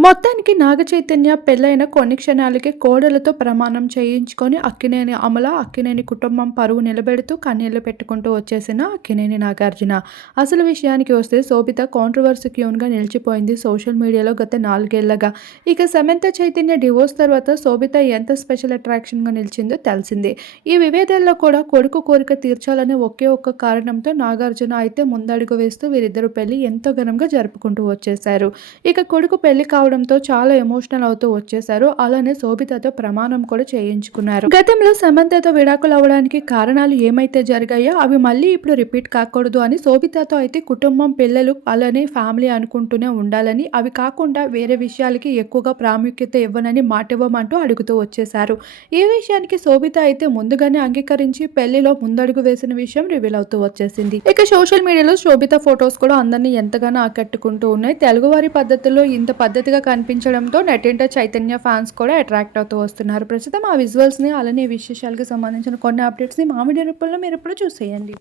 మొత్తానికి నాగ చైతన్య పెళ్ళైన కొన్ని క్షణాలకే కోడలతో ప్రమాణం చేయించుకొని అక్కినేని అమల అక్కినేని కుటుంబం పరువు నిలబెడుతూ కన్నీళ్ళు పెట్టుకుంటూ వచ్చేసిన అక్కినేని నాగార్జున. అసలు విషయానికి వస్తే శోభిత కాంట్రవర్సీ క్యూన్గా నిలిచిపోయింది సోషల్ మీడియాలో గత నాలుగేళ్ళగా. ఇక సమంత చైతన్య డివోర్స్ తర్వాత శోభిత ఎంత స్పెషల్ అట్రాక్షన్గా నిలిచిందో తెలిసింది. ఈ విభేదాల్లో కూడా కొడుకు కోరిక తీర్చాలనే ఒకే ఒక్క కారణంతో నాగార్జున అయితే ముందడుగు వేస్తూ వీరిద్దరు పెళ్ళి ఎంతో ఘనంగా జరుపుకుంటూ వచ్చేశారు. ఇక కొడుకు పెళ్ళి చేసుకోవడంతో చాలా ఎమోషనల్ అవుతూ వచ్చేశారు. అలానే శోభితతో ప్రమాణం కూడా చేయించుకున్నారు. గతంలో సమంతతో విడాకులు అవ్వడానికి కారణాలు ఏమైతే జరిగాయో అవి మళ్ళీ ఇప్పుడు రిపీట్ కాకూడదు అని శోభితతో అయితే కుటుంబం పిల్లలు అలానే ఫ్యామిలీ అనుకుంటూనే ఉండాలని అవి కాకుండా వేరే విషయాలకి ఎక్కువగా ప్రాముఖ్యత ఇవ్వనని మాటివ్వమంటూ అడుగుతూ వచ్చేశారు. ఈ విషయానికి శోభిత అయితే ముందుగానే అంగీకరించి పెళ్ళిలో ముందడుగు వేసిన విషయం రివీల్ అవుతూ వచ్చేసింది. ఇక సోషల్ మీడియాలో శోభిత ఫొటోస్ కూడా అందరినీ ఎంతగానో ఆకట్టుకుంటూ ఉన్నాయి. తెలుగువారి పద్ధతిలో ఇంత పద్ధతిగా కనిపించడంతో నటింట చైతన్య ఫ్యాన్స్ కూడా అట్రాక్ట్ అవుతూ వస్తున్నారు. ప్రస్తుతం ఆ విజువల్స్ని అలానే విశేషాలకు సంబంధించిన కొన్ని అప్డేట్స్ని మామిడి రూపంలో మీరు ఇప్పుడు చూసేయండి.